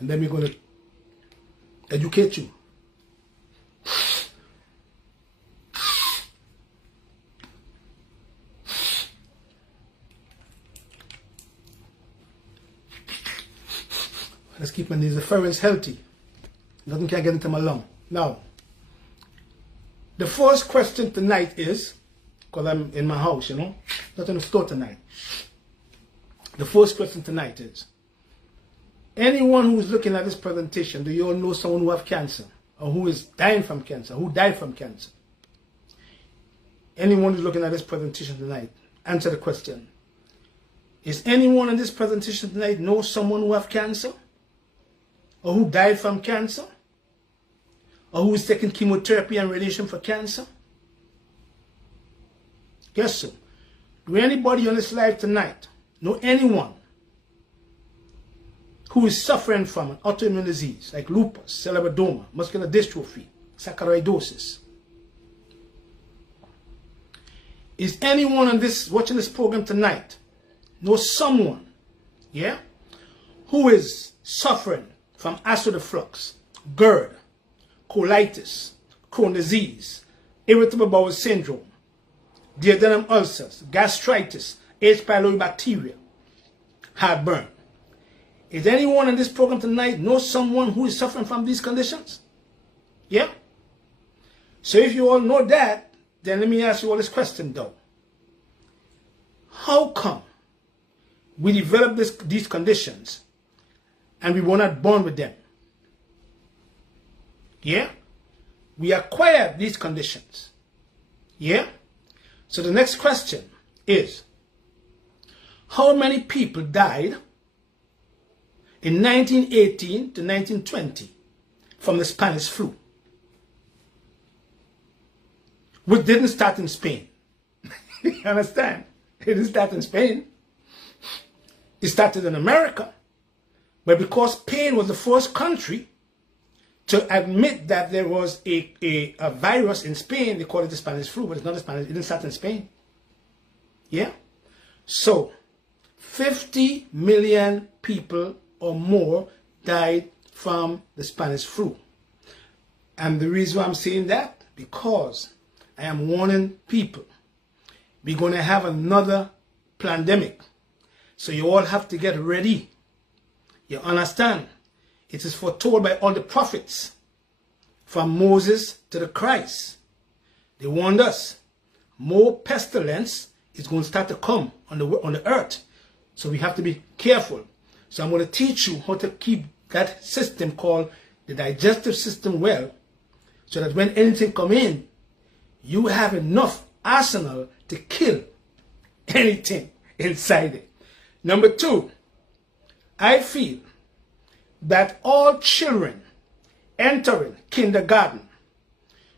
And then we're going to educate you. Let's keep my nasopharynx healthy. Nothing can get into my lung. Now, the first question tonight is, because I'm in my house, you know, not in the store tonight. The first question tonight is, anyone who is looking at this presentation, do you all know someone who has cancer? Or who is dying from cancer? Who died from cancer? Anyone who's looking at this presentation tonight, answer the question. Is anyone in this presentation tonight know someone who has cancer? Or who died from cancer? Or who is taking chemotherapy and radiation for cancer? Yes, sir. Do anybody on this live tonight know anyone who is suffering from an autoimmune disease like lupus, scleroderma, muscular dystrophy, sarcoidosis? Is anyone on this watching this program tonight know someone, yeah, who is suffering from acid reflux, GERD, colitis, Crohn's disease, irritable bowel syndrome, duodenum ulcers, gastritis, H. pylori bacteria, heartburn? Is anyone in this program tonight know someone who is suffering from these conditions? Yeah? So if you all know that, then let me ask you all this question though. How come we develop these conditions and we were not born with them? Yeah? We acquired these conditions. Yeah? So the next question is, how many people died in 1918 to 1920 from the Spanish flu? Which didn't start in Spain. You understand? It didn't start in Spain. It started in America. But because Spain was the first country to admit that there was a virus in Spain, they call it the Spanish flu, but it's not the Spanish, it didn't start in Spain. Yeah? So, 50 million people or more died from the Spanish flu. And the reason why I'm saying that, because I am warning people, we're going to have another pandemic. So you all have to get ready. You understand? It is foretold by all the prophets, from Moses to the Christ. They warned us, more pestilence is going to start to come on the earth. So we have to be careful. So I'm going to teach you how to keep that system called the digestive system well, so that when anything come in, you have enough arsenal to kill anything inside it. Number two, I feel that all children entering kindergarten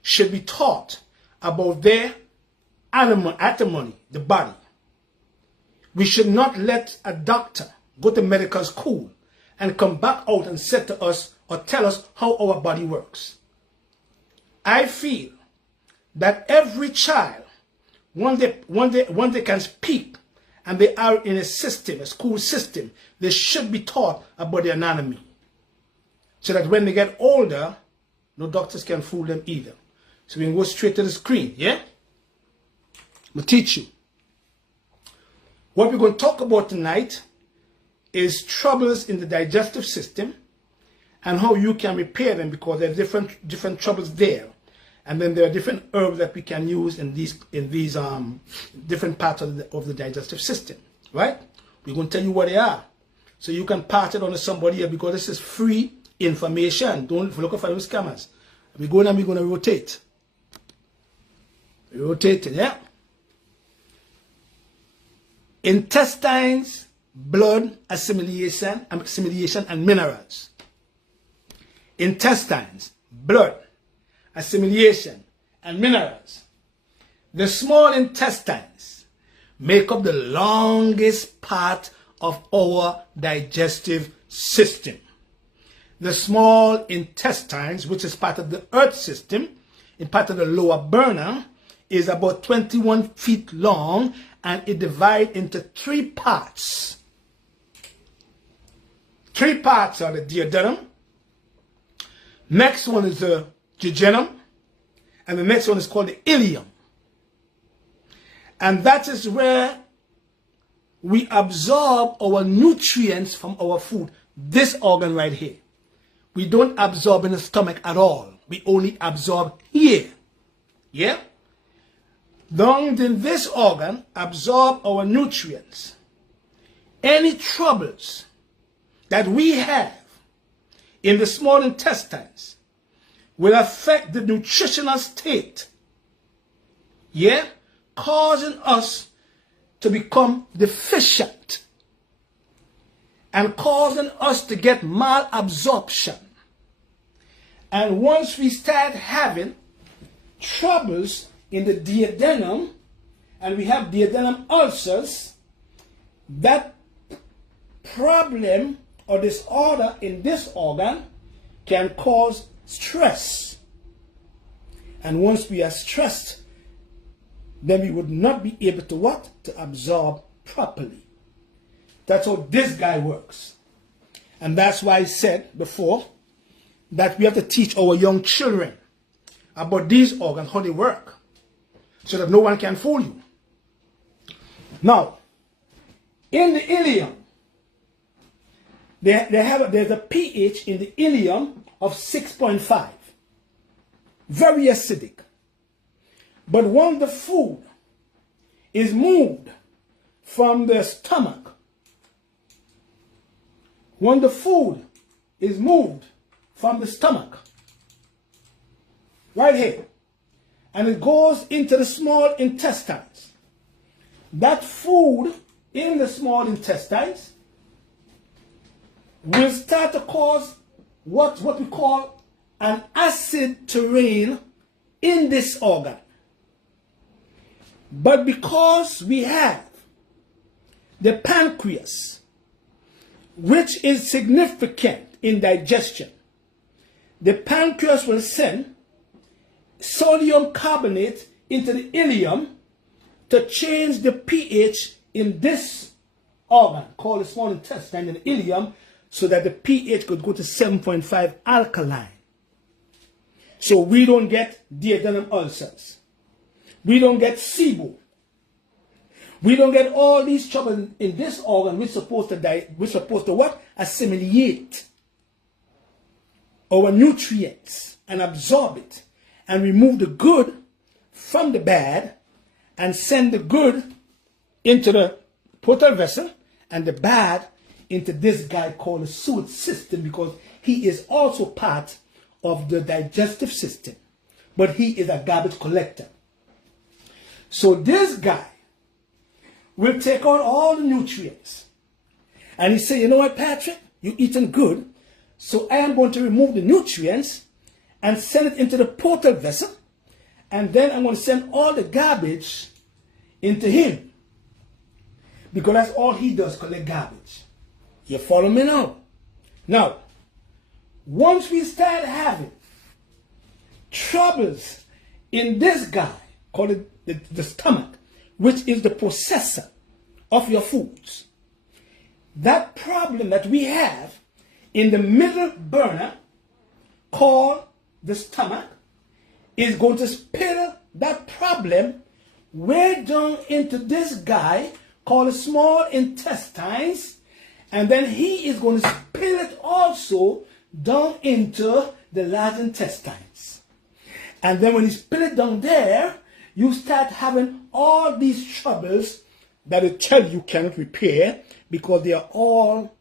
should be taught about their anatomy, the body. We should not let a doctor go to medical school and come back out and say to us or tell us how our body works. I feel that every child, when they can speak and they are in a system, a school system, they should be taught about the anatomy, so that when they get older, no doctors can fool them either. So we can go straight to the screen, yeah? I'm going to teach you. What we're going to talk about tonight is troubles in the digestive system and how you can repair them, because there are different troubles there. And then there are different herbs that we can use in these different parts of the digestive system, right? We're going to tell you what they are, so you can pass it on to somebody else, because this is free information. Don't look for those scammers. We're going to rotate. Rotate it, yeah? Intestines, blood, assimilation and minerals. Intestines, blood, assimilation and minerals. The small intestines make up the longest part of our digestive system. The small intestines, which is part of the earth system, in part of the lower burner, is about 21 feet long, and it divides into 3 parts. three parts are the duodenum. Next one is the jejunum. And the next one is called the ileum. And that is where we absorb our nutrients from our food. This organ right here. We don't absorb in the stomach at all. We only absorb here. Yeah? Down in this organ, absorb our nutrients. Any troubles that we have in the small intestines will affect the nutritional state. Yeah? Causing us to become deficient and causing us to get malabsorption. And once we start having troubles in the duodenum and we have duodenum ulcers, that problem or disorder in this organ can cause stress. And once we are stressed, then we would not be able to what? To absorb properly. That's how this guy works. And that's why I said before that we have to teach our young children about these organs, how they work, so that no one can fool you. Now, in the ileum, there's a pH in the ileum of 6.5. Very acidic. But when the food is moved from the stomach, when the food is moved from the stomach, right here, and it goes into the small intestines, that food in the small intestines will start to cause what we call an acid terrain in this organ. But because we have the pancreas, which is significant in digestion, the pancreas will send sodium carbonate into the ileum to change the pH in this organ called the small intestine and the ileum, so that the pH could go to 7.5 alkaline. So we don't get duodenum ulcers. We don't get SIBO. We don't get all these trouble in this organ. We're supposed to what? Assimilate our nutrients and absorb it and remove the good from the bad and send the good into the portal vessel and the bad into this guy called the sewage system, because he is also part of the digestive system, but he is a garbage collector. So this guy will take out all the nutrients and he say, you know what, Patrick, you eating good, so I am going to remove the nutrients and send it into the portal vessel, and then I'm going to send all the garbage into him, because that's all he does, collect garbage. You follow me now? Now, once we start having troubles in this guy, called it the stomach, which is the processor of your foods, that problem that we have in the middle burner called the stomach is going to spill that problem way down into this guy called the small intestines, and then he is going to spill it also down into the large intestines. And then when you spill it down there, you start having all these troubles that it tell you cannot repair, because they are all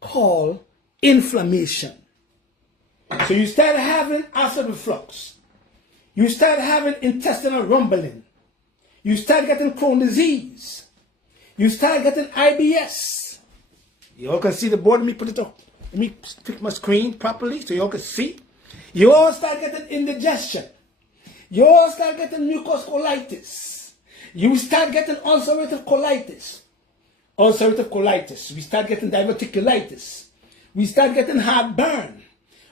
called inflammation. So you start having acid reflux. You start having intestinal rumbling. You start getting Crohn's disease. You start getting IBS. You all can see the board. Let me put it up. Let me fix my screen properly so you all can see. You all start getting indigestion. You all start getting mucus colitis. You start getting ulcerative colitis. Ulcerative colitis. We start getting diverticulitis. We start getting heartburn.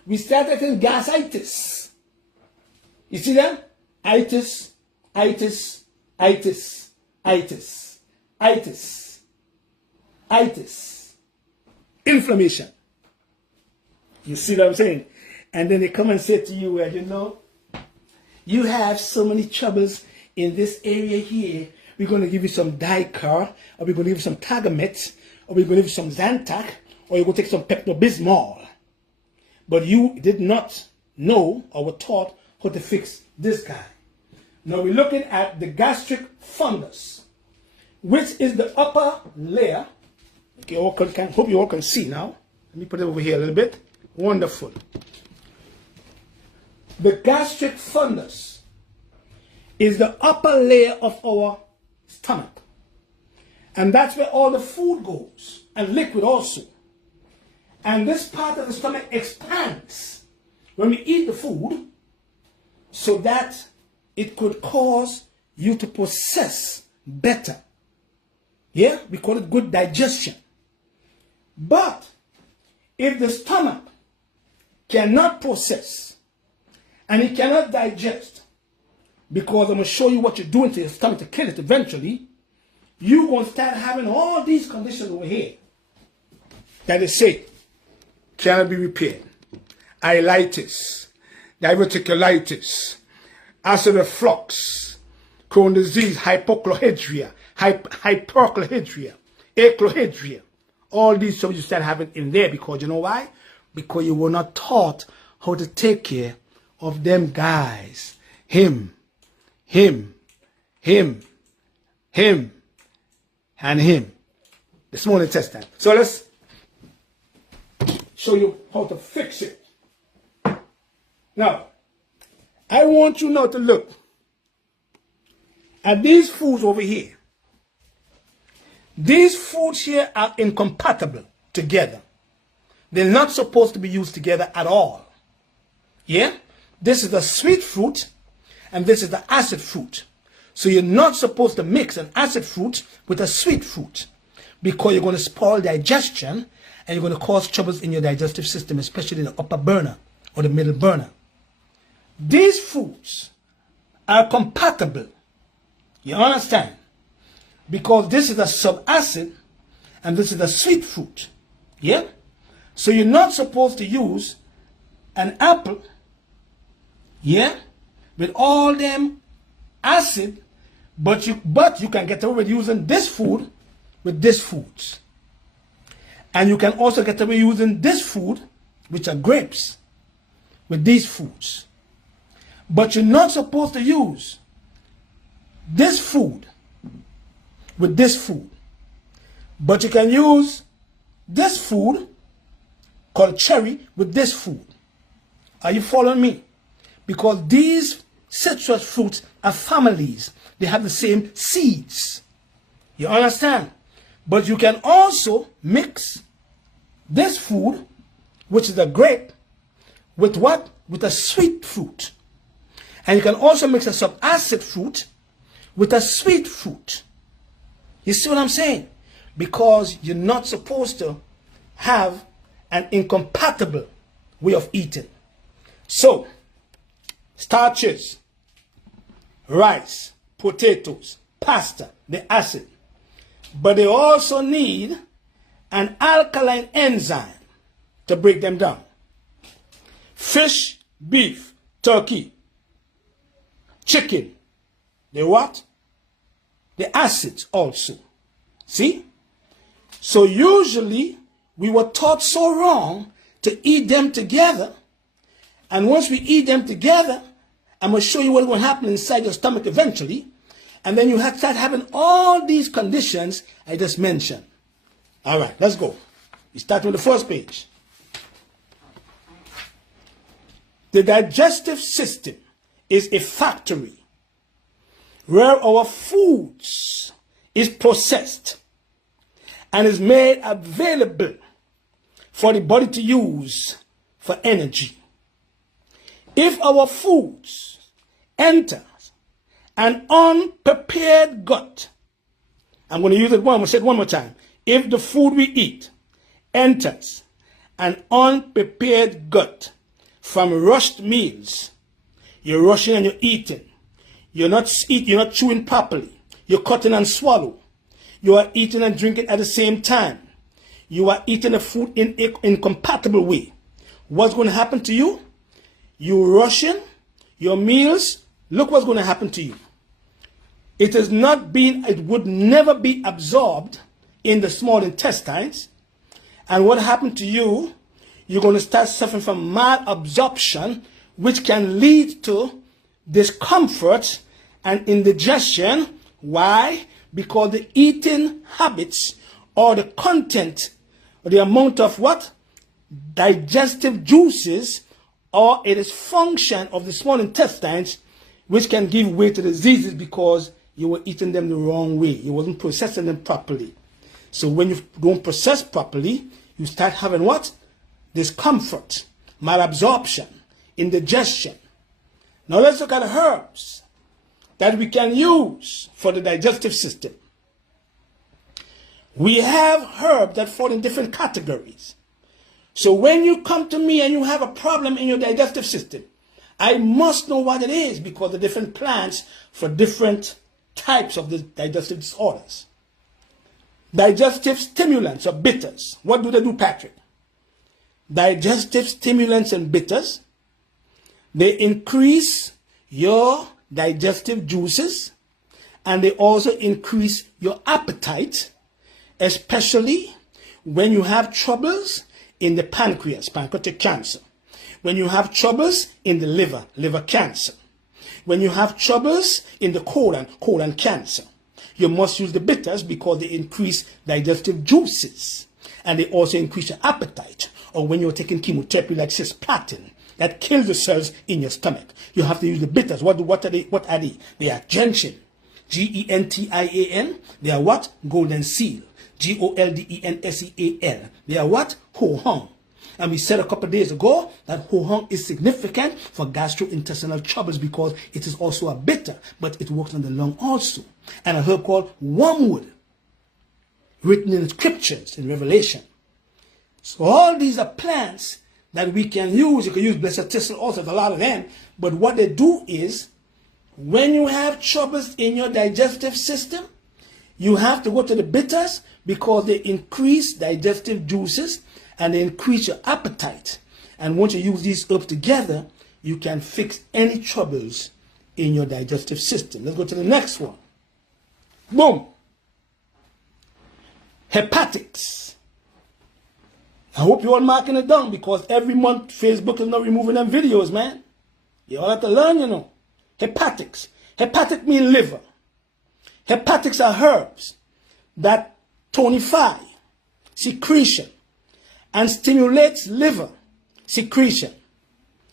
We start getting gastritis. You see that? Itis, itis, itis, itis, itis, itis. Inflammation. You see what I'm saying? And then they come and say to you, well, you know, you have so many troubles in this area here. We're going to give you some Dicar, or we're going to give you some Tagamet, or we're going to give you some Zantac, or you're going to take some Pepto-Bismol. But you did not know or were taught how to fix this guy. Now we're looking at the gastric fundus, which is the upper layer. Okay, hope you all can see now. Let me put it over here a little bit. Wonderful. The gastric fundus is the upper layer of our stomach. And that's where all the food goes, and liquid also. And this part of the stomach expands when we eat the food so that it could cause you to process better. Yeah, we call it good digestion. But if the stomach cannot process and it cannot digest, because I'm going to show you what you're doing to your stomach to kill it eventually, you're going to start having all these conditions over here that they say cannot be repaired. Ileitis, diverticulitis, acid reflux, Crohn's disease, hypochlorhydria, hyperchlorhydria, achlorhydria. All these things you start having in there because you know why? Because you were not taught how to take care of them guys. Him, and him. The small intestine. So let's show you how to fix it. Now, I want you now to look at these foods over here. These foods here are incompatible together. They're not supposed to be used together at all. Yeah? This is the sweet fruit and this is the acid fruit. So you're not supposed to mix an acid fruit with a sweet fruit because you're going to spoil digestion and you're going to cause troubles in your digestive system, especially the upper burner or the middle burner. These foods are compatible. You understand? Because this is a subacid and this is a sweet fruit. Yeah? So you're not supposed to use an apple, yeah, with all them acid, but you can get away with using this food with this foods. And you can also get away using this food, which are grapes, with these foods. But you're not supposed to use this food with this food. But you can use this food called cherry with this food. Are you following me? Because these citrus fruits are families. They have the same seeds. You understand? But you can also mix this food, which is a grape, with what? With a sweet fruit. And you can also mix a subacid fruit with a sweet fruit. You see what I'm saying? Because you're not supposed to have an incompatible way of eating. So, starches, rice, potatoes, pasta, the acid. But they also need an alkaline enzyme to break them down. Fish, beef, turkey, chicken, the what? The acids also. See? So usually we were taught so wrong to eat them together. And once we eat them together, I'm going to show you what's going to happen inside your stomach eventually. And then you have to start having all these conditions I just mentioned. All right, let's go. We start with the first page. The digestive system is a factory where our foods is processed and is made available for the body to use for energy. If our foods enter an unprepared gut, I'm going to use it one, I'm going to say it one more time. If the food we eat enters an unprepared gut from rushed meals, you're rushing and you're eating, you're not chewing properly, you're cutting and swallow, you are eating and drinking at the same time, you are eating the food in an incompatible way, what's going to happen to you? You rushing your meals, look what's going to happen to you. It would never be absorbed in the small intestines. And what happened to you? You're going to start suffering from malabsorption, which can lead to discomfort and indigestion. Why? Because the eating habits or the content or the amount of what? Digestive juices or it is function of the small intestines which can give way to diseases because you were eating them the wrong way. You wasn't processing them properly. So when you don't process properly, you start having what? Discomfort, malabsorption, indigestion. Now let's look at herbs that we can use for the digestive system. We have herbs that fall in different categories. So when you come to me and you have a problem in your digestive system, I must know what it is because the different plants for different types of the digestive disorders. Digestive stimulants or bitters. What do they do, Patrick? Digestive stimulants and bitters, they increase your digestive juices and they also increase your appetite, especially when you have troubles in the pancreas, pancreatic cancer. When you have troubles in the liver cancer. When you have troubles in the colon cancer. You must use the bitters because they increase digestive juices. And they also increase your appetite. Or when you're taking chemotherapy like cisplatin, that kills the cells in your stomach. You have to use the bitters. What are they? They are gentian. G-E-N-T-I-A-N. They are what? Golden seal. G-O-L-D-E-N-S-E-A-L. They are what? Ho hong. And we said a couple of days ago that ho hong is significant for gastrointestinal troubles because it is also a bitter, but it works on the lung also. And a herb called wormwood, written in the scriptures in Revelation. So all these are plants that we can use. You can use blessed thistle also, a lot of them. But what they do is, when you have troubles in your digestive system, you have to go to the bitters because they increase digestive juices and they increase your appetite. And once you use these herbs together, you can fix any troubles in your digestive system. Let's go to the next one. Boom. Hepatics. I hope you're all marking it down because every month Facebook is not removing them videos, man. You all have to learn, you know. Hepatics. Hepatic means liver. Hepatics are herbs that tonify secretion and stimulates liver secretion.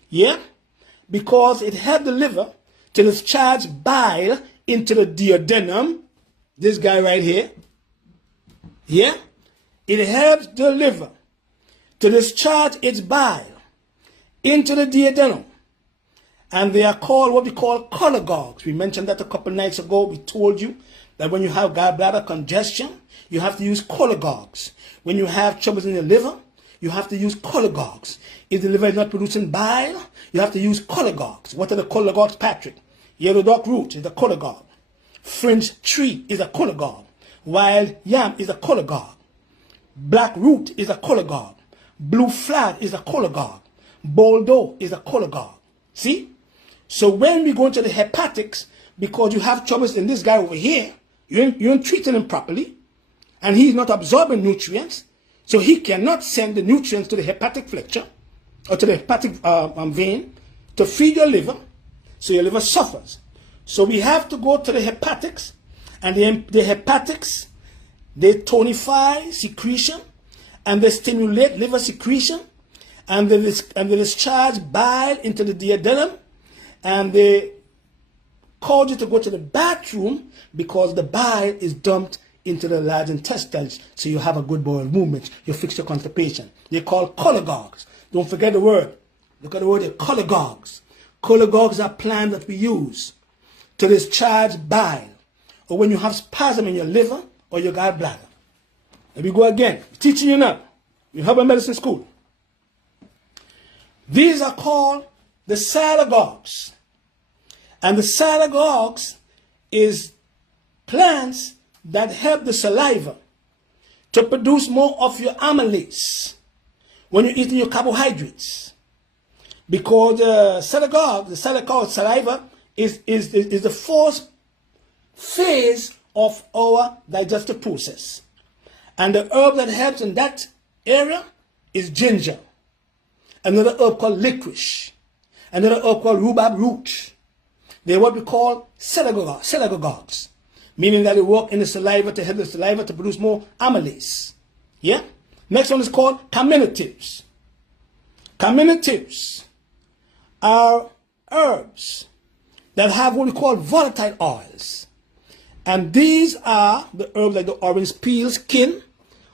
Yeah? Because it helps the liver to discharge bile into the duodenum. This guy right here. Yeah? It helps the liver to discharge its bile into the duodenum. And they are called what we call cholagogues. We mentioned that a couple nights ago. We told you that when you have gallbladder congestion, you have to use cholagogues. When you have troubles in your liver, you have to use cholagogues. If the liver is not producing bile, you have to use cholagogues. What are the cholagogues, Patrick? Yellow dog root is a cholagogue. French tree is a cholagogue. Wild yam is a cholagogue. Black root is a cholagogue. Blue flag is a cholagogue. Boldo is a cholagogue. See? So when we go into the hepatics, because you have troubles in this guy over here, you ain't treating him properly, and he's not absorbing nutrients, so he cannot send the nutrients to the hepatic flexure, or to the hepatic vein, to feed your liver, so your liver suffers. So we have to go to the hepatics, and the hepatics, they tonify secretion, and they stimulate liver secretion, and they discharge bile into the duodenum, and they cause you to go to the bathroom because the bile is dumped into the large intestines, so you have a good bowel movement. You fix your constipation. They're called cholagogues. Don't forget the word. Look at the word, cholagogues. Cholagogues are plants that we use to discharge bile, or when you have spasm in your liver or your gallbladder. Here we go again. I'm teaching you now. You have a medicine school. These are called the salagogues. And the salagogues is plants that help the saliva to produce more of your amylase, when you're eating your carbohydrates. Because the cell called saliva, is the fourth phase of our digestive process. And the herb that helps in that area is ginger. Another herb called licorice. Another herb called rhubarb root. They're what we call selagogues, meaning that they work in the saliva to help the saliva to produce more amylase. Yeah? Next one is called carminatives. Carminatives are herbs that have what we call volatile oils. And these are the herbs like the orange peel skin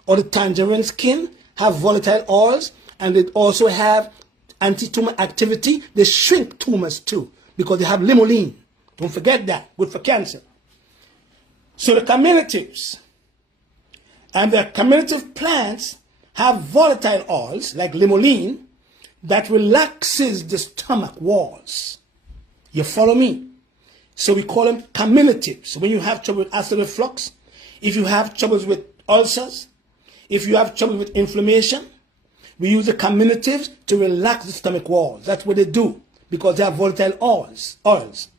or the tangerine skin have volatile oils, and they also have anti-tumor activity. They shrink tumors too because they have limonene. Don't forget that. Good for cancer. So the carminatives and the carminative plants have volatile oils like limonene that relaxes the stomach walls. You follow me? So we call them carminatives. So when you have trouble with acid reflux, if you have troubles with ulcers, if you have trouble with inflammation, we use the carminatives to relax the stomach walls. That's what they do because they have volatile oils.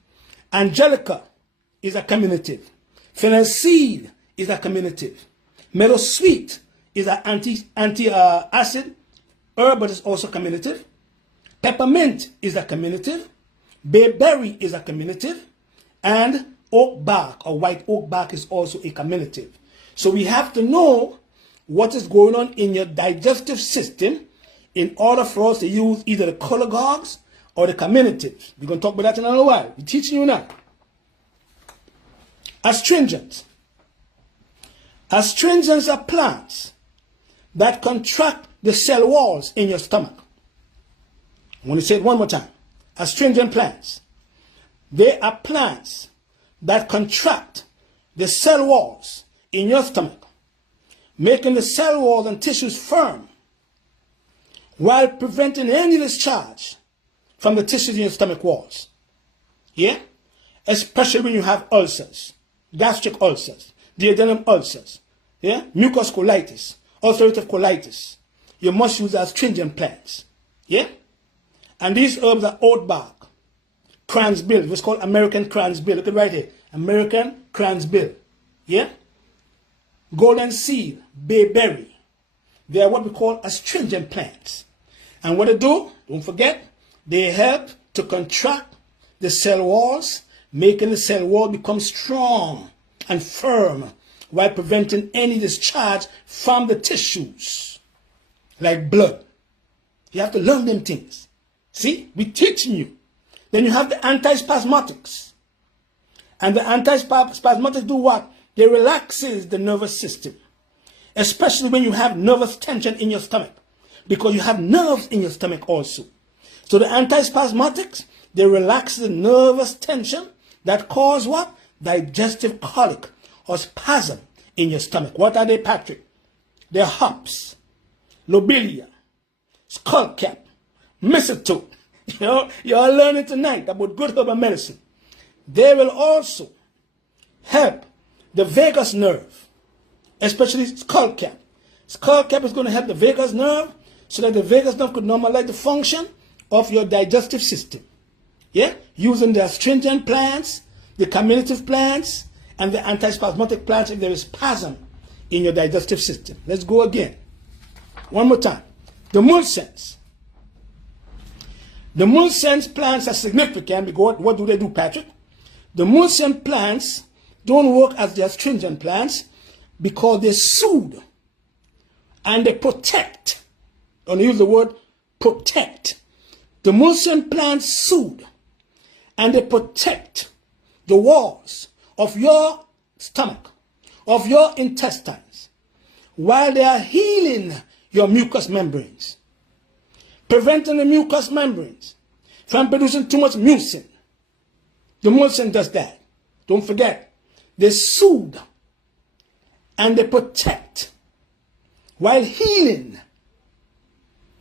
Angelica is a carminative. Fennel seed is a carminative. Meadow sweet is an anti-acid herb, but it's also carminative. Peppermint is a carminative. Bayberry is a carminative. And oak bark or white oak bark is also a carminative. So we have to know what is going on in your digestive system in order for us to use either the cholagogues or the carminatives. We're going to talk about that in a little while. We're teaching you now. Astringents. Astringents are plants that contract the cell walls in your stomach. I want to say it one more time. Astringent plants. They are plants that contract the cell walls in your stomach, making the cell walls and tissues firm while preventing any discharge from the tissues in your stomach walls. Yeah? Especially when you have ulcers, gastric ulcers, duodenum ulcers, yeah? Mucus colitis, ulcerative colitis. You must use astringent plants. Yeah? And these herbs are oat bark, cransbill. It was called American cransbill. Look at right here. American cransbill. Yeah? Golden seed, bayberry. They are what we call astringent plants. And what they do, don't forget, they help to contract the cell walls, making the cell wall become strong and firm while preventing any discharge from the tissues, like blood. You have to learn them things. See, we're teaching you. Then you have the antispasmodics. And the antispasmodics do what? They relaxes the nervous system. Especially when you have nervous tension in your stomach. Because you have nerves in your stomach also. So the antispasmodics, they relax the nervous tension that cause what? Digestive colic or spasm in your stomach. What are they, Patrick? They're hops, lobelia, skullcap, mistletoe. You're learning tonight about good herbal medicine. They will also help the vagus nerve, especially skullcap. Skullcap is going to help the vagus nerve so that the vagus nerve could normalize the function of your digestive system. Yeah? Using the astringent plants, the carminative plants, and the antispasmodic plants if there is spasm in your digestive system. Let's go again. One more time. The mulsens. The mulsens plants are significant because what do they do, Patrick? The mulsen plants don't work as the astringent plants because they soothe and they protect. I'm going to use the word protect. The mulsen plants soothe and they protect the walls of your stomach, of your intestines, while they are healing your mucous membranes, preventing the mucous membranes from producing too much mucin. The mulsin does that. Don't forget, they soothe and they protect while healing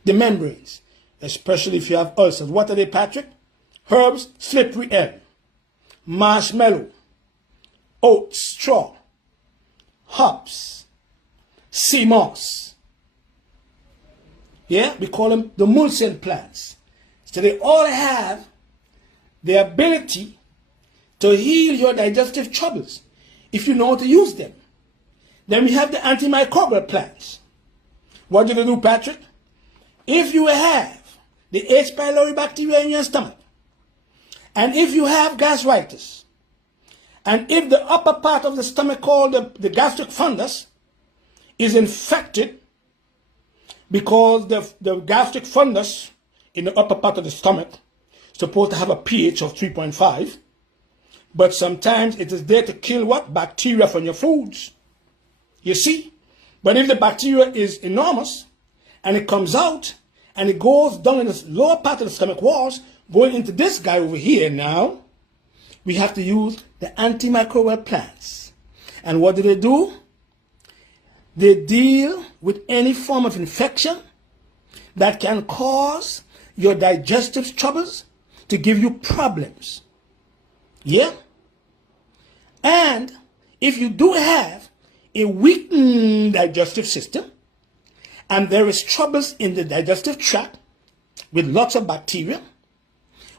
the membranes, especially if you have ulcers. What are they, Patrick? Herbs, slippery elm, marshmallow, oat straw, hops, sea moss, Yeah, we call them the mulcent plants. So they all have the ability to heal your digestive troubles if you know how to use them. Then we have the antimicrobial plants. What do they do, Patrick? If you have the H. pylori bacteria in your stomach, and if you have gastritis, and if the upper part of the stomach called the gastric fundus is infected, because the gastric fundus in the upper part of the stomach is supposed to have a pH of 3.5, but sometimes it is there to kill what? Bacteria from your foods. You see? But if the bacteria is enormous, and it comes out, and it goes down in the lower part of the stomach walls, going into this guy over here now, we have to use the antimicrobial plants. And what do? They deal with any form of infection that can cause your digestive troubles to give you problems. Yeah? And if you do have a weakened digestive system, and there is troubles in the digestive tract with lots of bacteria,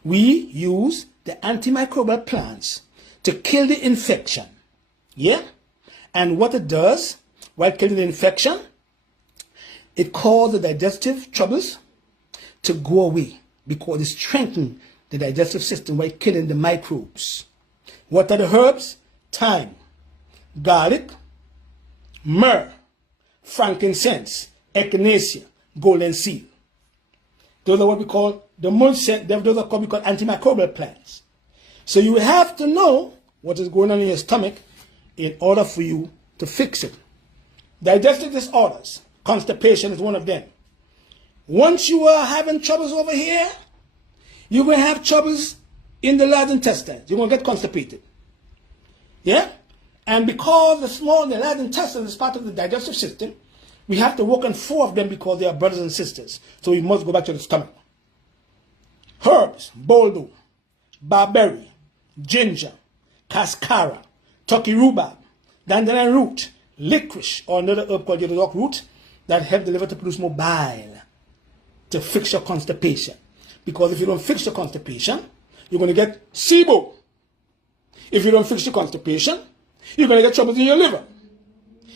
we use the antimicrobial plants to kill the infection. Yeah? And what it does, while killing the infection, it causes the digestive troubles to go away because it strengthens the digestive system while killing the microbes. What are the herbs? Thyme, garlic, myrrh, frankincense, echinacea, golden seal. Those are what we call the mulcent, those are what we call antimicrobial plants. So you have to know what is going on in your stomach in order for you to fix it. Digestive disorders, constipation is one of them. Once you are having troubles over here, you're going to have troubles in the large intestine. You're going to get constipated. Yeah? And because the large intestine is part of the digestive system, we have to work on 4 of them because they are brothers and sisters. So we must go back to the stomach. Herbs, boldo, barberry, ginger, cascara, turkey rhubarb, dandelion root, licorice, or another herb called yellow root that help the liver to produce more bile to fix your constipation. Because if you don't fix your constipation, you're going to get SIBO. If you don't fix your constipation, you're going to get troubles in your liver.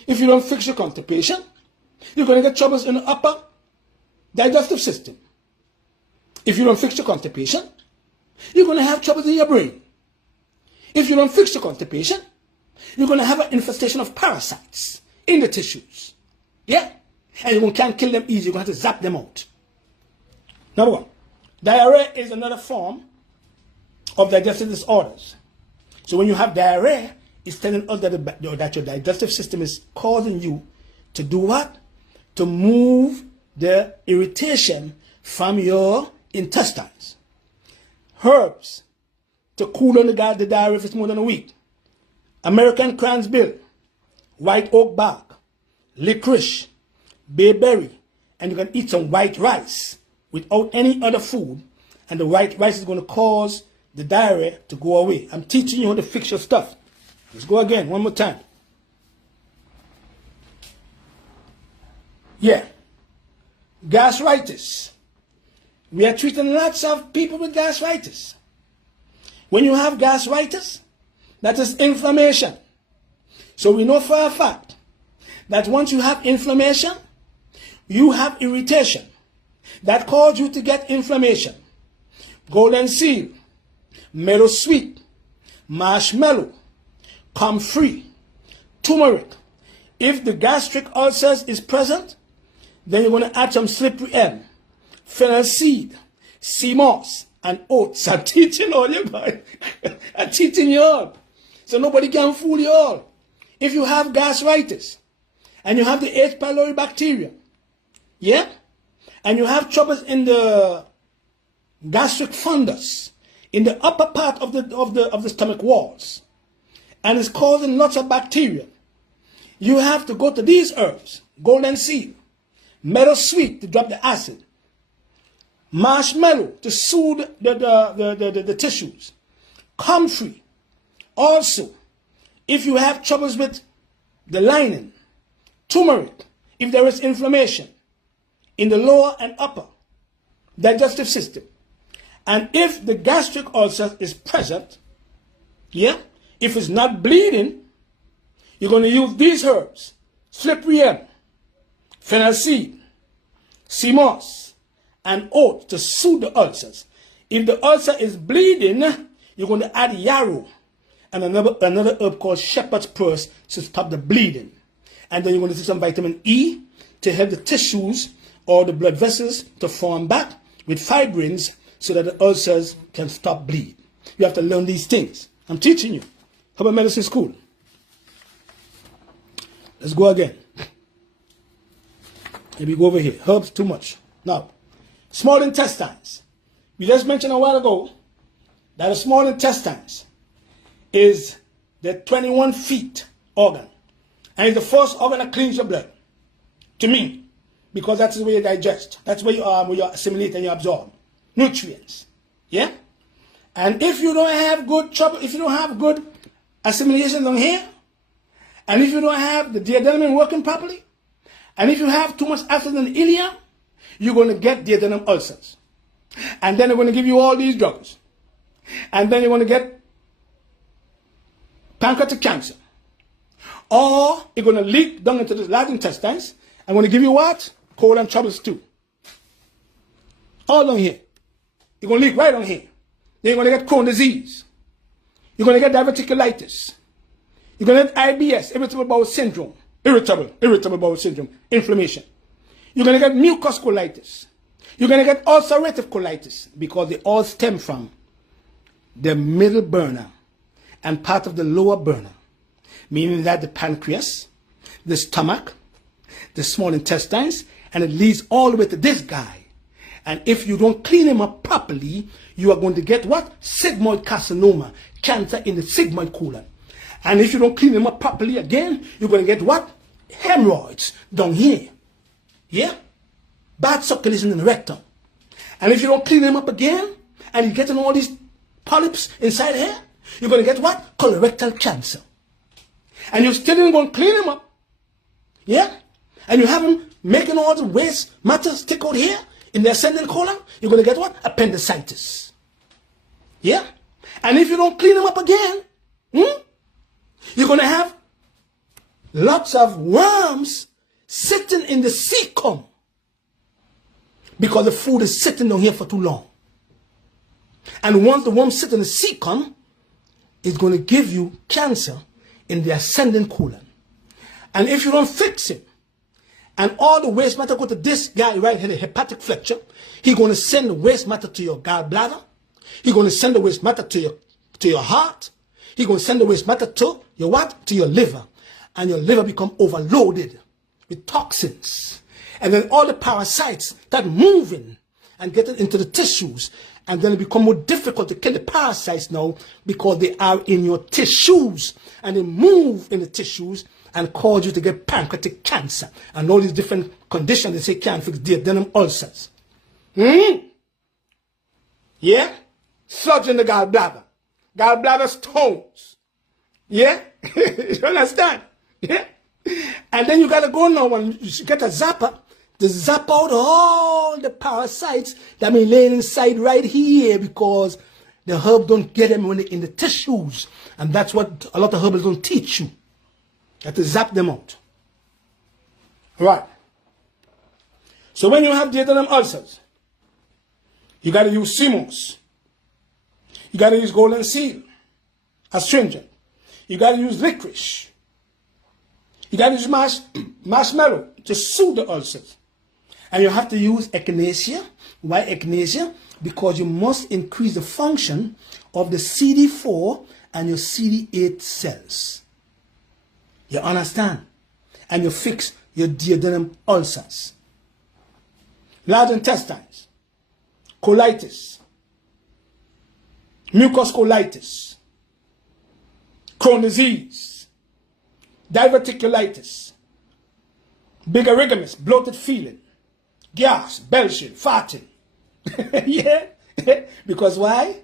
If you don't fix your constipation, you're going to get troubles in the upper digestive system. If you don't fix your constipation, you're going to have troubles in your brain. If you don't fix your constipation, you're going to have an infestation of parasites in the tissues. Yeah? And you can't kill them easy. You're going to have to zap them out. Number 1. Diarrhea is another form of digestive disorders. So when you have diarrhea, it's telling us that your digestive system is causing you to do what? To move the irritation from your intestines. Herbs to cool on the diarrhea if it's more than a week. American cransbill, white oak bark, licorice, bayberry, and you can eat some white rice without any other food, and the white rice is going to cause the diarrhea to go away. I'm teaching you how to fix your stuff. Let's go again, one more time. Yeah. Gastritis. We are treating lots of people with gastritis. When you have gastritis, that is inflammation. So we know for a fact that once you have inflammation, you have irritation. That causes you to get inflammation. Golden seal, meadow sweet, marshmallow, comfrey, turmeric. If the gastric ulcers is present, then you're going to add some slippery elm, fennel seed, sea moss, and oats. I'm teaching all you guys. I'm teaching you all. So nobody can fool you all. If you have gastritis, and you have the H. pylori bacteria, yeah? And you have troubles in the gastric fundus, in the upper part of the stomach walls, and it's causing lots of bacteria, you have to go to these herbs: golden seal, meadow sweet to drop the acid, marshmallow to soothe the tissues, comfrey. Also, if you have troubles with the lining, turmeric, if there is inflammation, in the lower and upper digestive system. And if the gastric ulcer is present, yeah, if it's not bleeding, you're going to use these herbs: slippery elm, fennel seed, sea moss, and oat to soothe the ulcers. If the ulcer is bleeding, you're going to add yarrow and another herb called shepherd's purse to stop the bleeding. And then you're going to take some vitamin E to help the tissues or the blood vessels to form back with fibrins so that the ulcers can stop bleed. You have to learn these things. I'm teaching you. Herbal medicine school. Let's go again. Maybe go over here. Herbs too much. Now, small intestines. We just mentioned a while ago that the small intestines is the 21 feet organ. And it's the first organ that cleans your blood. To me. Because that's where you digest. That's where you assimilate and you absorb nutrients. Yeah? And if you don't have good trouble, if you don't have good assimilation down here, and if you don't have the duodenum working properly, and if you have too much acid in the ileum, you're going to get duodenum ulcers. And then they're going to give you all these drugs. And then you're going to get pancreatic cancer. Or you're going to leak down into the large intestines. I'm going to give you what? Colon troubles too. All down here. You're going to leak right down here. Then you're going to get Crohn's disease. You're going to get diverticulitis. You're going to get IBS, irritable bowel syndrome. Irritable bowel syndrome. Inflammation. You're going to get mucus colitis. You're going to get ulcerative colitis because they all stem from the middle burner and part of the lower burner. Meaning that the pancreas, the stomach, the small intestines, and it leads all the way to this guy. And if you don't clean him up properly, you are going to get what? Sigmoid carcinoma, cancer in the sigmoid colon. And if you don't clean him up properly again, you're going to get what? Hemorrhoids down here. Yeah? Bad circulation in the rectum. And if you don't clean him up again, and you're getting all these polyps inside here, you're going to get what? Colorectal cancer. And you're still going to clean him up. Yeah? And you have him making all the waste matter stick out here in the ascending colon, you're going to get what? Appendicitis. Yeah? And if you don't clean him up again, you're going to have lots of worms sitting in the cecum because the food is sitting down here for too long. And once the worms sit in the cecum, it's going to give you cancer in the ascending colon. And if you don't fix it, and all the waste matter go to this guy right here, the hepatic flexure, he's going to send the waste matter to your gallbladder. He's going to send the waste matter to your heart. He's going to send the waste matter to your what? To your liver. And your liver become overloaded with toxins. And then all the parasites start moving and getting into the tissues. And then it become more difficult to kill the parasites now because they are in your tissues. And they move in the tissues and cause you to get pancreatic cancer. And all these different conditions they say can't fix duodenum ulcers. Yeah? Sludge in the gallbladder. Gallbladder stones. Yeah? You understand? Yeah? And then you got to go now and you get a zapper to zap out all the parasites that may lay inside right here because the herb don't get them when they're in the tissues. And that's what a lot of herbals don't teach you. You have to zap them out. Right. So when you have duodenum ulcers, you got to use sea moss. You got to use golden seal, astringent. You got to use licorice. You got to use marshmallow to soothe the ulcers. And you have to use echinacea. Why echinacea? Because you must increase the function of the CD4 and your CD8 cells. You understand? And you fix your duodenum ulcers. Large intestines, colitis, mucus colitis, Crohn's disease, diverticulitis, bigarigamus, bloated feeling, gas, belching, farting. Yeah? Because why?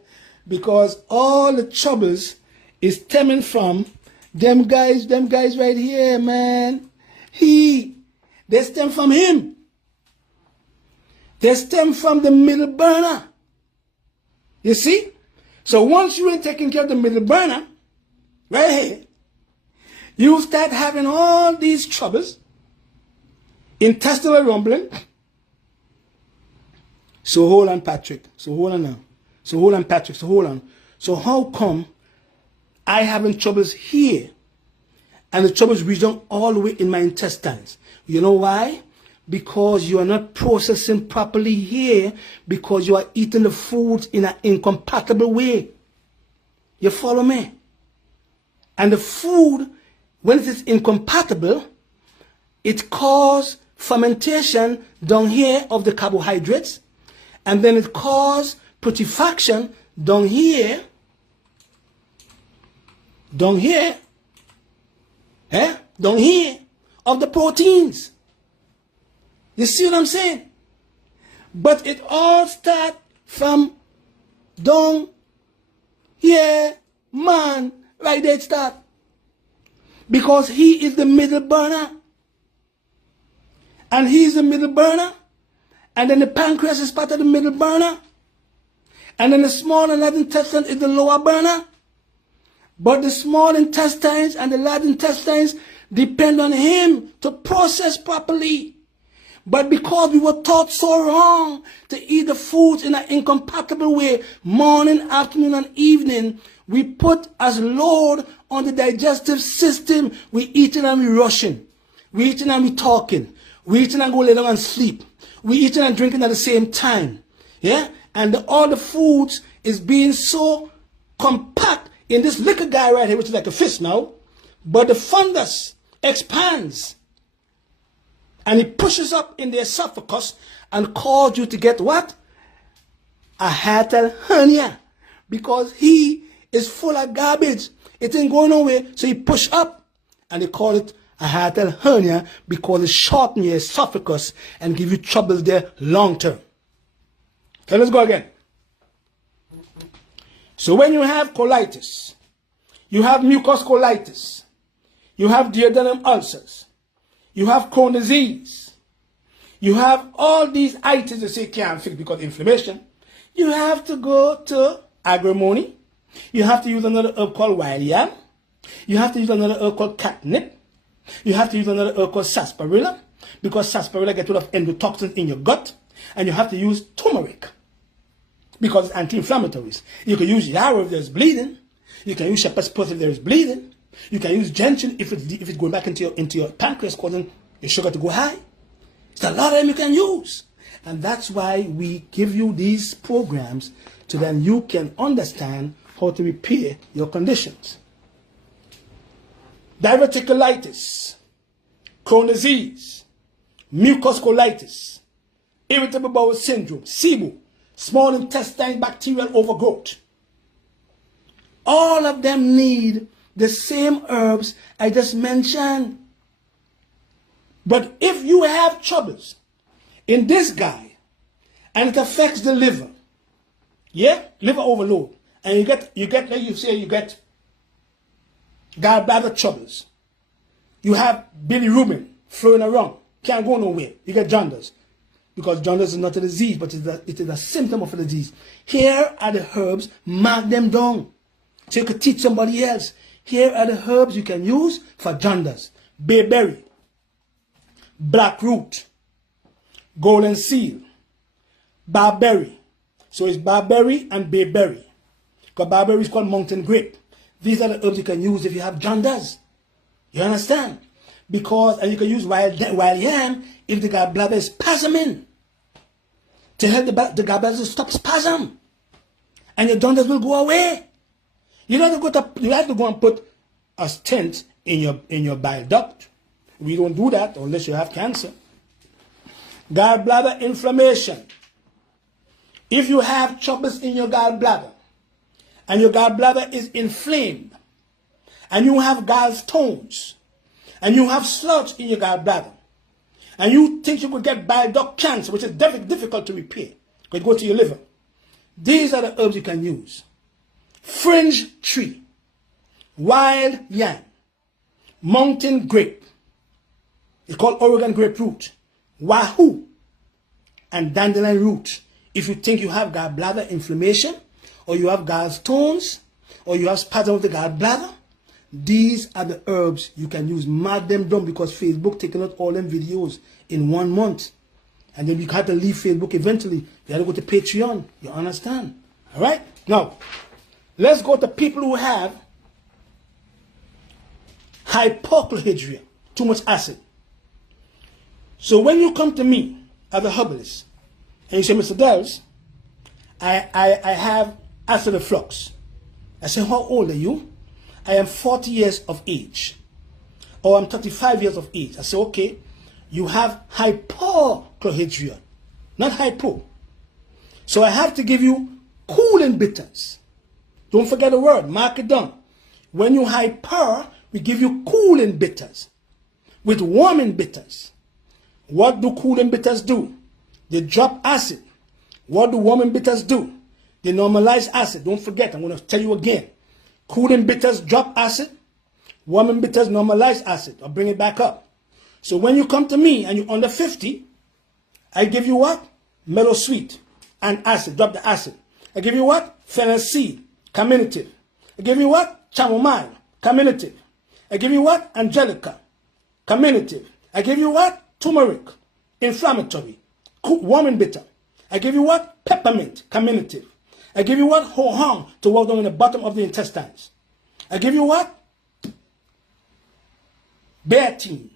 Because all the troubles is stemming from them guys right here, man. They stem from him. They stem from the middle burner. You see? So once you ain't taking care of the middle burner, right here, you start having all these troubles, intestinal rumbling. So hold on, Patrick. So hold on now. So hold on, Patrick. So hold on. So how come I having troubles here and the troubles reaching all the way in my intestines? You know why? Because you are not processing properly here, because you are eating the foods in an incompatible way. You follow me? And the food, when it is incompatible, it causes fermentation down here of the carbohydrates, and then it causes putrefaction down here, down here of the proteins. You see what I'm saying? But it all starts from down here, man, right there it starts. Because he is the middle burner. And he's the middle burner. And then the pancreas is part of the middle burner. And then the small and large intestine is the lower burner. But the small intestines and the large intestines depend on him to process properly. But because we were taught so wrong to eat the foods in an incompatible way, morning, afternoon, and evening, we put as load on the digestive system. We eating and we rushing. We eating and we talking. We eating and go lay down and sleep. We eating and drinking at the same time. Yeah? And all the foods is being so compact in this little guy right here, which is like a fist now. But the fundus expands. And it pushes up in the esophagus and causes you to get what? A hiatal hernia. Because he is full of garbage. It ain't going nowhere. So he push up. And they call it a hiatal hernia because it shortens your esophagus and give you troubles there long term. Okay, let's go again. So when you have colitis, you have mucus colitis, you have duodenum ulcers, you have Crohn's disease, you have all these items that say can't fix because of inflammation, you have to go to agrimony, you have to use another herb called wild yam, you have to use another herb called catnip, you have to use another herb called sarsaparilla, because sarsaparilla gets rid of endotoxins in your gut, and you have to use turmeric, because it's anti-inflammatories. You can use yarrow if there's bleeding, you can use shepherd's pulse if there is bleeding, you can use gentian if it's going back into your pancreas, causing your sugar to go high. There's a lot of them you can use. And that's why we give you these programs, so then you can understand how to repair your conditions. Diverticulitis, Crohn's disease, mucus colitis, irritable bowel syndrome, SIBO, small intestine bacterial overgrowth. All of them need the same herbs I just mentioned. But if you have troubles in this guy and it affects the liver, yeah, liver overload, and you get like you say, you get gallbladder troubles, you have bilirubin flowing around, can't go nowhere, you get jaundice, because jaundice is not a disease, but it is a symptom of a disease. Here are the herbs, mark them down so you could teach somebody else. Here are the herbs you can use for jaundice: bayberry, blackroot, golden seal, barberry. So it's barberry and bayberry, because barberry is called mountain grape. These are the herbs you can use if you have jaundice. You understand? Because, and you can use wild yam if the gallbladder is spasming, to help the gallbladder to stop spasm, and your jaundice will go away. You don't have to go and put a stent in your bile duct. We don't do that unless you have cancer. Gallbladder inflammation. If you have troubles in your gallbladder, and your gallbladder is inflamed, and you have gallstones, and you have sludge in your gallbladder, and you think you could get bile duct cancer, which is difficult to repair, because it goes to your liver, these are the herbs you can use: fringe tree, wild yam, mountain grape, it's called Oregon grapefruit, wahoo, and dandelion root. If you think you have gallbladder inflammation, or you have gallstones, or you have spasm of the gallbladder, these are the herbs you can use. Mark them down, because Facebook taking out all them videos in 1 month. And then you have to leave Facebook eventually. You have to go to Patreon. You understand? All right? Now, let's go to people who have hypochlorhydria, too much acid. So when you come to me as a herbalist, and you say, Mr. Dells, I have acid reflux. I say, how old are you? I am 40 years of age. Or I'm 35 years of age. I say, okay, you have hypochlorhydria, not hypo. So I have to give you cooling bitters. Don't forget the word, mark it down. When you hyper, we give you cooling bitters with warming bitters. What do cooling bitters do? They drop acid. What do warming bitters do? They normalize acid. Don't forget, I'm going to tell you again. Cooling bitters drop acid. Warming bitters normalize acid or bring it back up. So when you come to me and you're under 50, I give you what? Mellow sweet and acid. Drop the acid. I give you what? Fennel seed, carminative. I give you what? Chamomile, carminative. I give you what? Angelica, carminative. I give you what? Turmeric, inflammatory, warming bitter. I give you what? Peppermint, carminative. I give you what? Ho hong, to work down in the bottom of the intestines. I give you what? Betaine.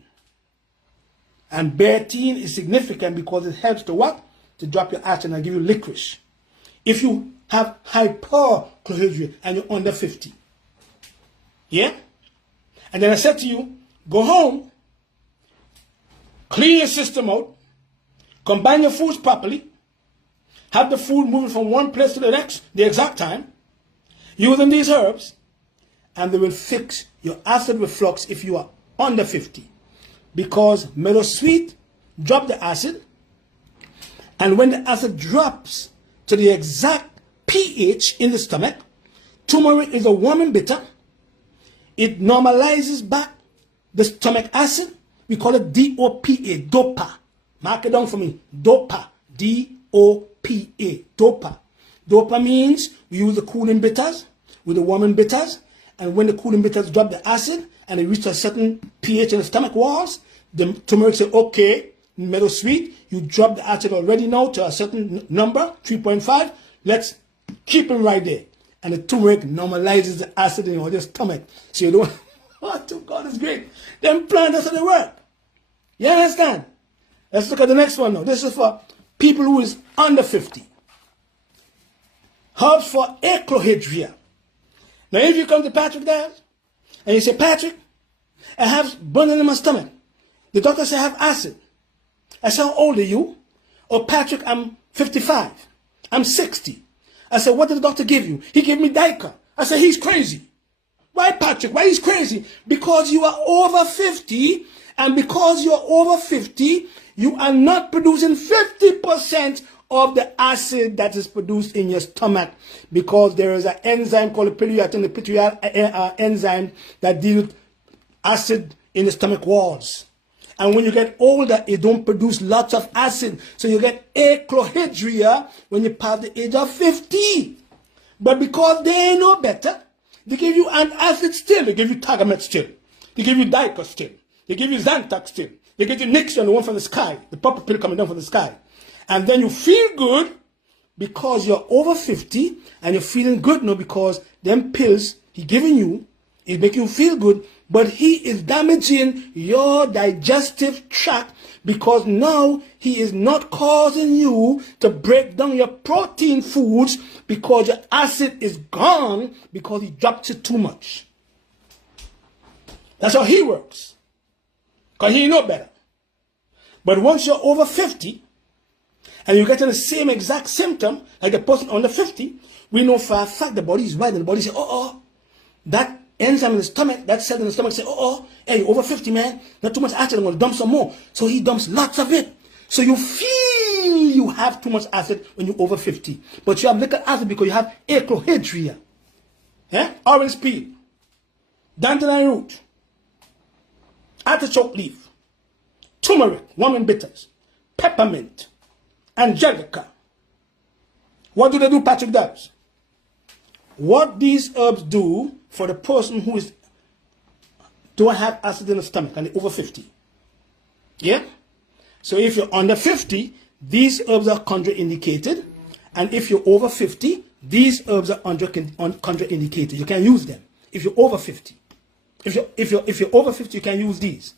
And betaine is significant because it helps to what? To drop your acid. And I give you licorice. If you have hypochlorhydria and you're under 50. Yeah? And then I said to you, go home, clean your system out, combine your foods properly, have the food moving from one place to the next, the exact time, using these herbs, and they will fix your acid reflux if you are under 50. Because mellow sweet drop the acid, and when the acid drops to the exact pH in the stomach, turmeric is a warming bitter. It normalizes back the stomach acid. We call it DOPA, DOPA. Mark it down for me. DOPA, D-O-P-A, DOPA. DOPA means we use the cooling bitters with the warming bitters, and when the cooling bitters drop the acid and it reaches a certain pH in the stomach walls, the turmeric say, okay, mellow sweet, you drop the acid already now to a certain number, 3.5, let's keep it right there. And the turmeric normalizes the acid in your stomach. So you don't, oh, God is great. Them plants, that's how they work. You understand? Let's look at the next one now. This is for people who is under 50. Herbs for achlorhydria. Now if you come to Patrick there, and you say, Patrick, I have burning in my stomach. The doctor said I have acid. I said, how old are you? Oh, Patrick, I'm 55. I'm 60. I said, what did the doctor give you? He gave me Dica. I said, he's crazy. Why, Patrick? Why he's crazy? Because you are over 50, and because you're over 50, you are not producing 50% of the acid that is produced in your stomach, because there is an enzyme called the pituitary enzyme that deals with acid in the stomach walls. And when you get older, it don't produce lots of acid. So you get achlorhydria when you pass the age of 50. But because they know better, they give you antacid still. They give you Tagamet still. They give you Dica still. They give you Zantac still. They give you Nixon, the one from the sky. The purple pill coming down from the sky. And then you feel good because you're over 50 and you're feeling good now because them pills he giving you, it make you feel good. But he is damaging your digestive tract because now he is not causing you to break down your protein foods because your acid is gone because he dropped it too much. That's how he works. Because he know better. But once you're over 50 and you're getting the same exact symptom like the person under 50, we know for a fact the body is right and the body says, that enzyme in the stomach, that cell in the stomach say, hey, you're over 50, man. Not too much acid, I'm going to dump some more. So he dumps lots of it. So you feel you have too much acid when you're over 50. But you have little acid because you have achlorhydria. Orange peel, dandelion root, artichoke leaf, turmeric, warming bitters, peppermint, angelica. What do they do, Patrick does? What these herbs do for the person who don't have acid in the stomach and they're over 50. Yeah? So if you're under 50, these herbs are contraindicated. And if you're over 50, these herbs are contraindicated. You can use them. If you're over 50. If you're over 50, you can use these.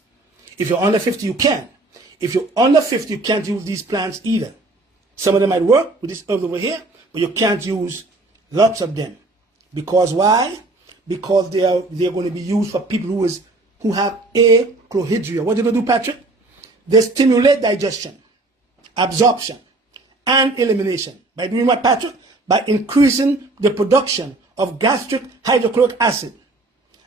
If you're under 50, you can. If you're under 50, you can't use these plants either. Some of them might work with these herbs over here, but you can't use lots of them. Because why? Because they're going to be used for people who have aclohydria. What do they do, Patrick? They stimulate digestion, absorption, and elimination. By doing what, Patrick? By increasing the production of gastric hydrochloric acid,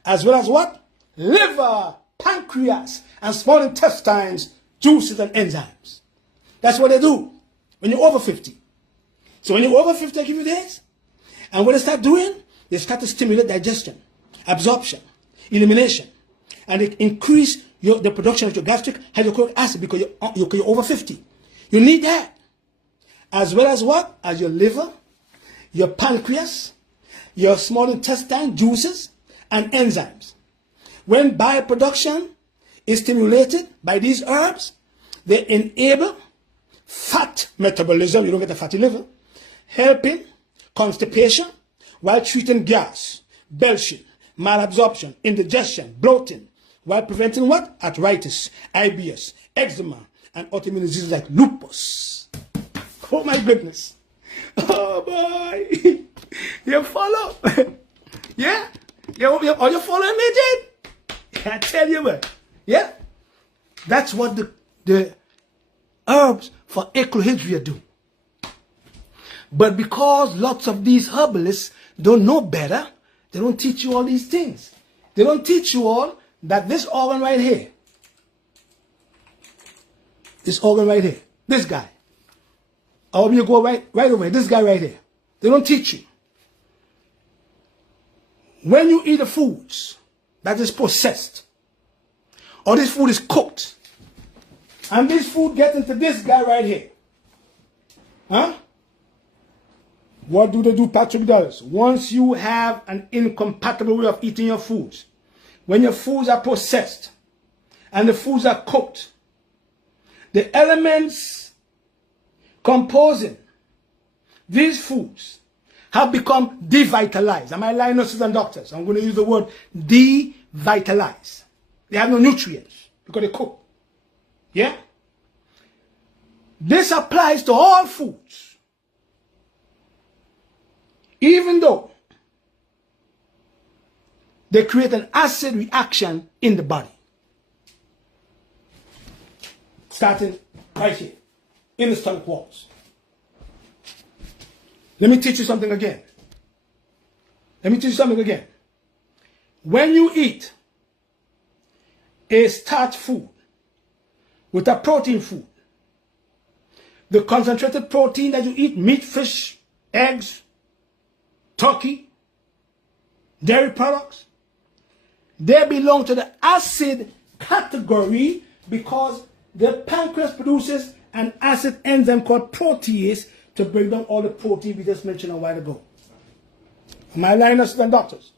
as well as what? Liver, pancreas, and small intestines, juices, and enzymes. That's what they do when you're over 50. So when you're over 50, I give you this. And what they start doing, they start to stimulate digestion, absorption, elimination, and they increase the production of your gastric hydrochloric acid because you're over 50. You need that. As well as what? As your liver, your pancreas, your small intestine, juices, and enzymes. When bioproduction is stimulated by these herbs, they enable fat metabolism, you don't get a fatty liver, helping constipation while treating gas, belching, malabsorption, indigestion, bloating, while preventing what? Arthritis, IBS, eczema, and autoimmune diseases like lupus. Oh my goodness. Oh boy. You follow? Yeah? Are you following me, Jade? I tell you what. Yeah? That's what the herbs for aclohydria do. But because lots of these herbalists don't know better, they don't teach you all these things. They don't teach you all that this organ right here, this organ right here, this guy, or you go right over here, this guy right here, they don't teach you. When you eat the foods that is processed, or this food is cooked, and this food gets into this guy right here, huh? What do they do, Patrick does? Once you have an incompatible way of eating your foods, when your foods are processed and the foods are cooked, the elements composing these foods have become devitalized. Am I lying, nurses and doctors? I'm going to use the word devitalize. They have no nutrients because they cook. Yeah? This applies to all foods. Even though they create an acid reaction in the body. Starting right here, in the stomach walls. Let me teach you something again. When you eat a starch food with a protein food, the concentrated protein that you eat, meat, fish, eggs, turkey, dairy products, they belong to the acid category because the pancreas produces an acid enzyme called protease to break down all the protein we just mentioned a while ago. Am I lying, nurses and doctors?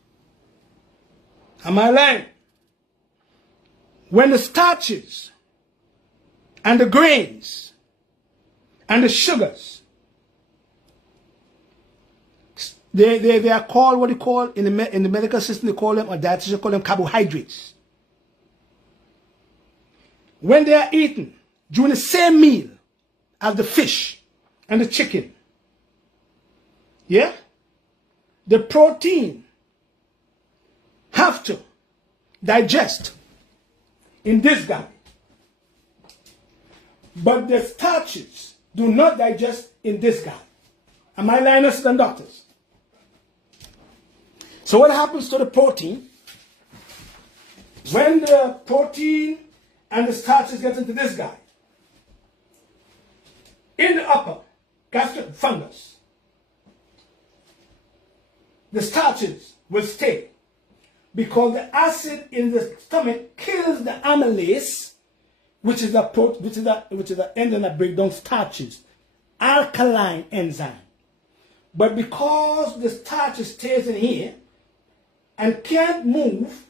Am I lying? When the starches and the grains and the sugars, they are called, what you call in the medical system, they call them, or dietitians call them carbohydrates. When they are eaten during the same meal as the fish and the chicken, yeah, the protein have to digest in this guy, but the starches do not digest in this guy. Am I lying, nurses and doctors? So what happens to the protein? When the protein and the starches get into this guy, in the upper gastric fungus, the starches will stay because the acid in the stomach kills the amylase, which is the enzyme that breaks down starches alkaline enzyme. But because the starch stays in here and can't move,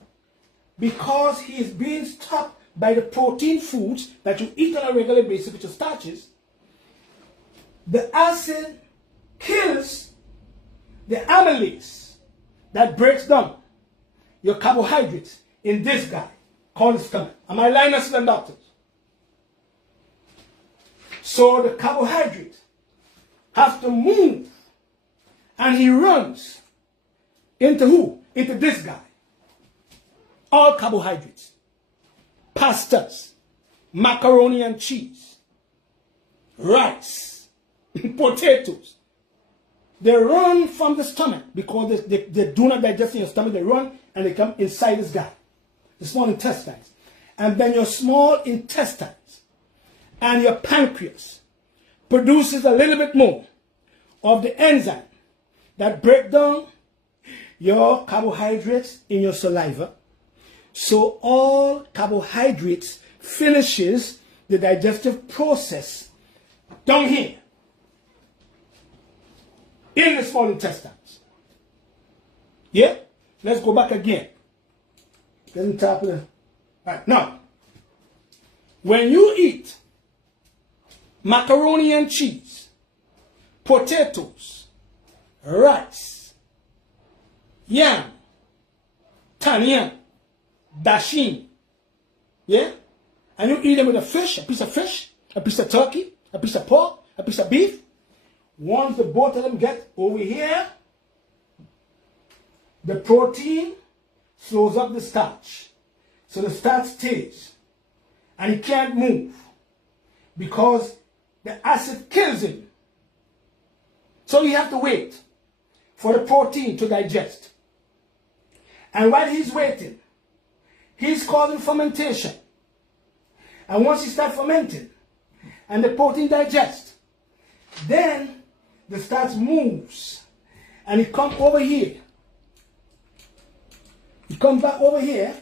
because he is being stopped by the protein foods that you eat on a regular basis, which are starches, the acid kills the amylase that breaks down your carbohydrates in this guy called the stomach. Am I lying, and doctors? So the carbohydrate has to move, and he runs into who? Into this guy. All carbohydrates, pastas, macaroni and cheese, rice, potatoes. They run from the stomach because they do not digest in your stomach. They run and they come inside this guy, the small intestines. And then your small intestines and your pancreas produces a little bit more of the enzyme that break down your carbohydrates in your saliva. So all carbohydrates finishes the digestive process down here in the small intestines. Yeah? Let's go back again. Getting top of the... Right, now, when you eat macaroni and cheese, potatoes, rice, yam, tanian, dasheen, yeah? And you eat them with a fish, a piece of turkey, a piece of pork, a piece of beef. Once the both of them get over here, the protein slows up the starch. So the starch stays. And he can't move because the acid kills him. So you have to wait for the protein to digest. And while he's waiting, he's causing fermentation. And once he starts fermenting and the protein digests, then the starch moves and it comes over here. He comes back over here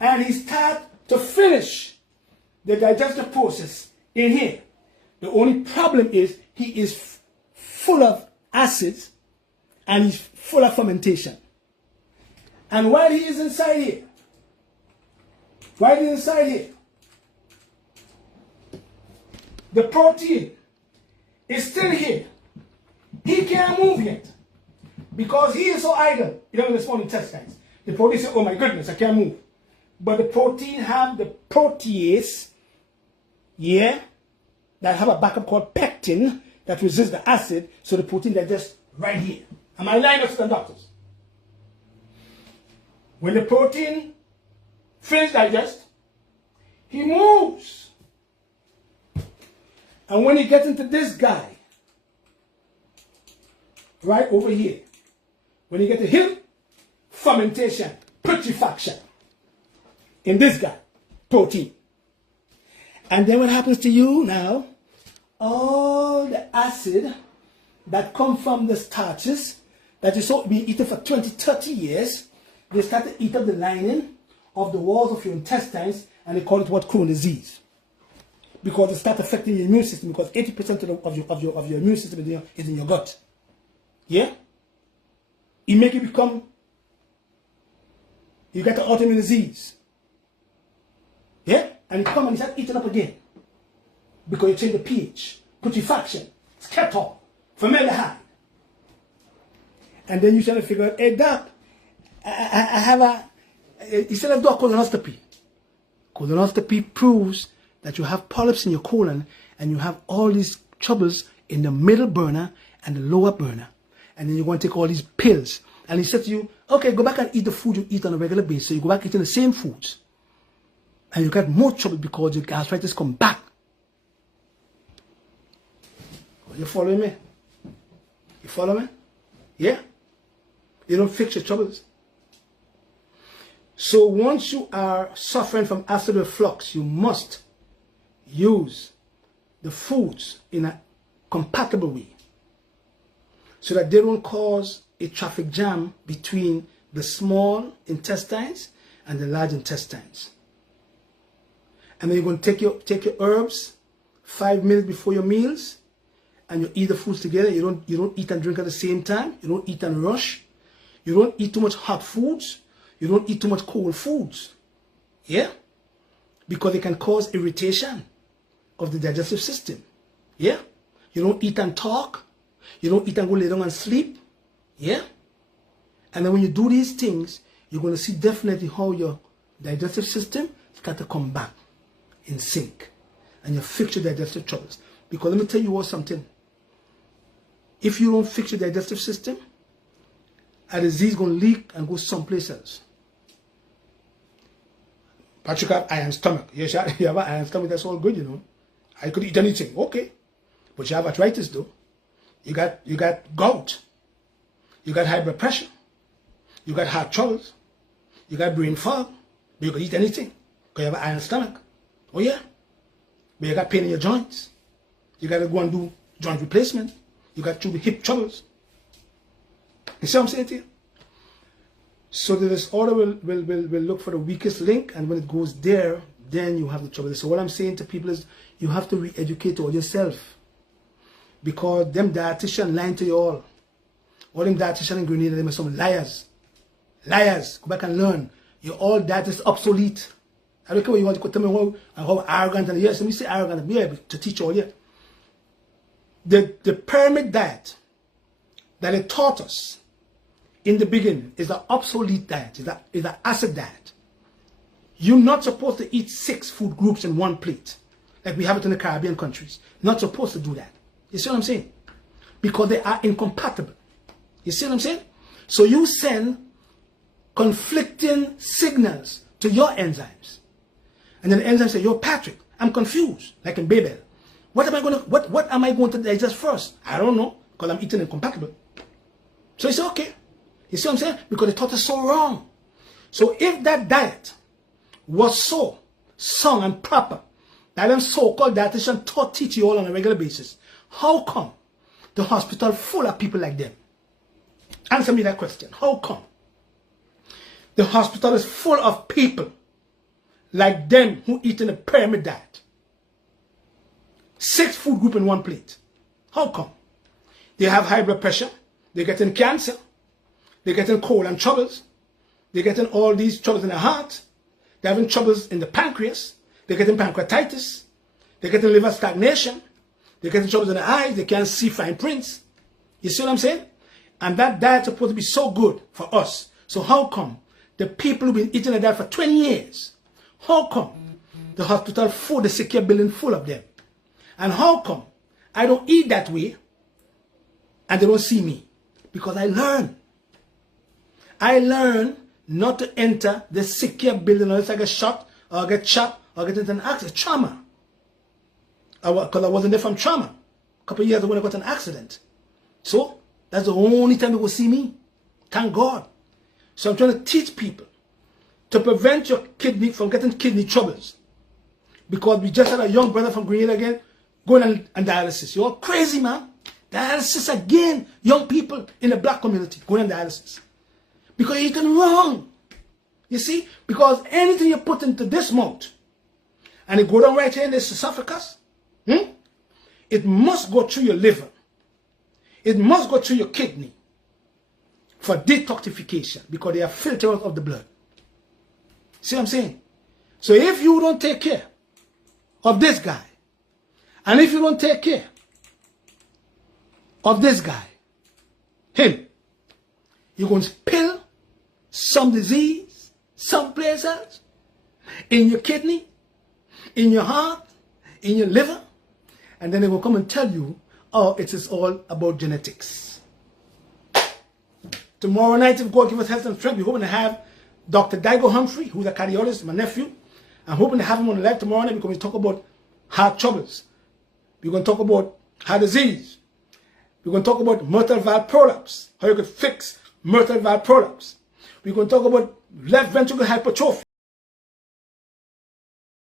and he starts to finish the digestive process in here. The only problem is he is full of acids and he's full of fermentation. And while he is inside here, the protein is still here. He can't move yet because he is so idle. You know, in the small intestines. The protein says, oh my goodness, I can't move. But the protein have the protease, yeah, that have a backup called pectin that resists the acid, so the protein digests right here. Am I lying, to the doctors? When the protein finishes digest, he moves. And when he gets into this guy, right over here, when you get to him, fermentation, putrefaction in this guy, protein. And then what happens to you now? All the acid that come from the starches that you saw being eaten for 20, 30 years, they start to eat up the lining of the walls of your intestines, and they call it what? Crohn's disease. Because it starts affecting your immune system, because 80% of your immune system is in your gut. Yeah? It make you become, you get the autoimmune disease. Yeah? And you come and you start eating up again. Because you change the pH, putrefaction, ketol, formaldehyde. And then you try to figure out, hey doc, I have a, instead of doing colonoscopy. Colonoscopy proves that you have polyps in your colon and you have all these troubles in the middle burner and the lower burner. And then you're going to take all these pills. And he said to you, okay, go back and eat the food you eat on a regular basis. So you go back eating the same foods. And you get more trouble because your arthritis come back. Are you following me? You follow me? Yeah? You don't fix your troubles. So once you are suffering from acid reflux, you must use the foods in a compatible way so that they don't cause a traffic jam between the small intestines and the large intestines. And then you're going to take your herbs 5 minutes before your meals, and you eat the foods together. You don't eat and drink at the same time. You don't eat and rush. You don't eat too much hot foods. You don't eat too much cold foods. Yeah? Because it can cause irritation of the digestive system. Yeah? You don't eat and talk. You don't eat and go lay down and sleep. Yeah? And then when you do these things, you're going to see definitely how your digestive system start to come back in sync. And you fix your digestive troubles. Because let me tell you something. If you don't fix your digestive system, a disease is going to leak and go someplace else. Patrick have iron stomach. Yes, you have an iron stomach, that's all good, you know. I could eat anything, okay. But you have arthritis though. You got gout. You got high blood pressure. You got heart troubles. You got brain fog. But you can eat anything. Because you have an iron stomach. Oh yeah. But you got pain in your joints. You got to go and do joint replacement. You got the hip troubles. You see what I'm saying to you? So the disorder will look for the weakest link, and when it goes there, then you have the trouble. So what I'm saying to people is you have to re-educate all yourself. Because them dietitians lying to you all. All them dietitians in Grenada, them are some liars. Liars. Go back and learn. You're all dietitians obsolete. I don't care what you want to tell me how arrogant and yes, let me say arrogant and be able to teach all you. The pyramid diet that it taught us in the beginning is an obsolete diet, is an acid diet. You're not supposed to eat 6 food groups in one plate, like we have it in the Caribbean countries. Not supposed to do that. You see what I'm saying? Because they are incompatible. You see what I'm saying? So you send conflicting signals to your enzymes. And then the enzymes say, yo, Patrick, I'm confused, like in Babel. What am I going to digest first? I don't know, because I'm eating incompatible. So it's okay. You see what I'm saying? Because they taught us so wrong. So if that diet was so sound and proper, that them so-called dietitian teach you all on a regular basis, how come the hospital full of people like them? Answer me that question. How come the hospital is full of people like them who eat in a pyramid diet? 6 food group in one plate. How come? They have high blood pressure. They're getting cancer. They're getting colon troubles. They're getting all these troubles in the heart. They're having troubles in the pancreas. They're getting pancreatitis. They're getting liver stagnation. They're getting troubles in the eyes. They can't see fine prints. You see what I'm saying? And that diet's supposed to be so good for us. So how come the people who've been eating like that for 20 years, how come the hospital full, the sick care building full of them? And how come I don't eat that way and they don't see me? Because I learn. I learn not to enter the sick care building unless I get shot or get shot or get into an accident. Trauma. Because I wasn't there from trauma. A couple of years ago when I got an accident. So that's the only time they will see me. Thank God. So I'm trying to teach people to prevent your kidney from getting kidney troubles. Because we just had a young brother from Grenada again going on dialysis. You're crazy, man. Dialysis again. Young people in the black community going on dialysis. Because you're eating wrong. You see? Because anything you put into this mouth and it go down right here in this esophagus, it must go through your liver. It must go through your kidney for detoxification because they are filters of the blood. See what I'm saying? So if you don't take care of this guy, and if you don't take care of this guy, him, you're going to spill some disease someplace else, in your kidney, in your heart, in your liver, and then they will come and tell you, oh, it is all about genetics. Tomorrow night, if God give us health and strength, we're hoping to have Dr. Daigo Humphrey, who's a cardiologist, my nephew. I'm hoping to have him on the live tomorrow night because we talk about heart troubles. We're going to talk about heart disease. We're going to talk about mitral valve prolapse, how you can fix mitral valve prolapse. We're going to talk about left ventricular hypertrophy.